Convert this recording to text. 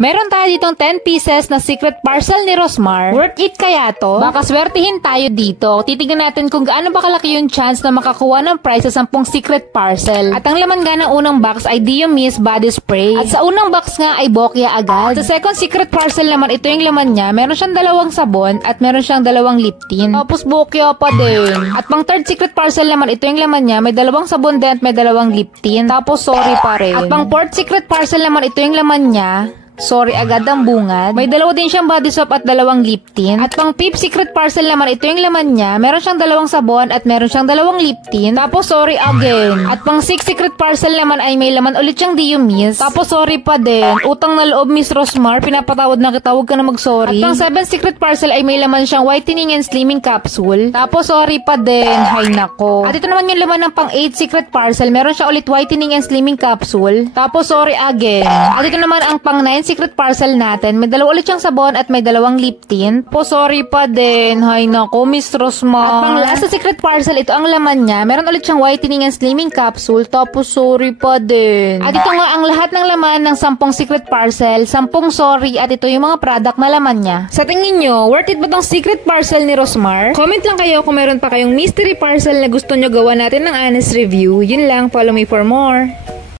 Meron tayo ditong 10 pieces na secret parcel ni Rosmar. Worth it kaya to? Baka swertihin tayo dito. Titignan natin kung gaano ba kalaki yung chance na makakuha ng prize sa 10 secret parcel. At ang laman nga ng unang box ay Diomis Body Spray. At sa unang box nga ay Bokya agad. Sa second secret parcel naman, ito yung laman niya. Meron siyang 2 sabon at meron siyang 2 lip tint. Tapos Bokya pa din. At pang third secret parcel naman, ito yung laman niya. May 2 sabon din at may 2 lip tint. Tapos sorry pa rin. At pang fourth secret parcel naman, ito yung laman niya. Sorry agad ang bungad. May 2 din siyang body soap at 2 lip tint. At pang fifth secret parcel naman, ito yung laman niya. Meron siyang 2 sabon at meron siyang 2 lip tint. Tapos sorry again. At pang sixth secret parcel naman ay may laman ulit siyang Diomis. Tapos sorry pa din. Utang na loob, Miss Rosmar. Pinapatawad na kita, huwag ka na mag-sorry. At pang seventh secret parcel ay may laman siyang whitening and slimming capsule. Tapos sorry pa din. Hay nako. At ito naman yung laman ng pang 8 secret parcel. Meron siyang ulit whitening and slimming capsule. Tapos sorry again. At ito naman ang pang 9 secret parcel natin. May 2 ulit siyang sabon at may 2 lip tint. Po, sorry pa din. Hay nako, Miss Rosmar. At pang last sa secret parcel, ito ang laman niya. Meron ulit siyang whitening and slimming capsule. Tapos sorry pa din. At ito nga ang lahat ng laman ng 10 secret parcel. 10 sorry. At ito yung mga product na laman niya. Sa tingin nyo, worth it ba tong secret parcel ni Rosmar? Comment lang kayo kung meron pa kayong mystery parcel na gusto nyo gawa natin ng honest review. Yun lang, follow me for more.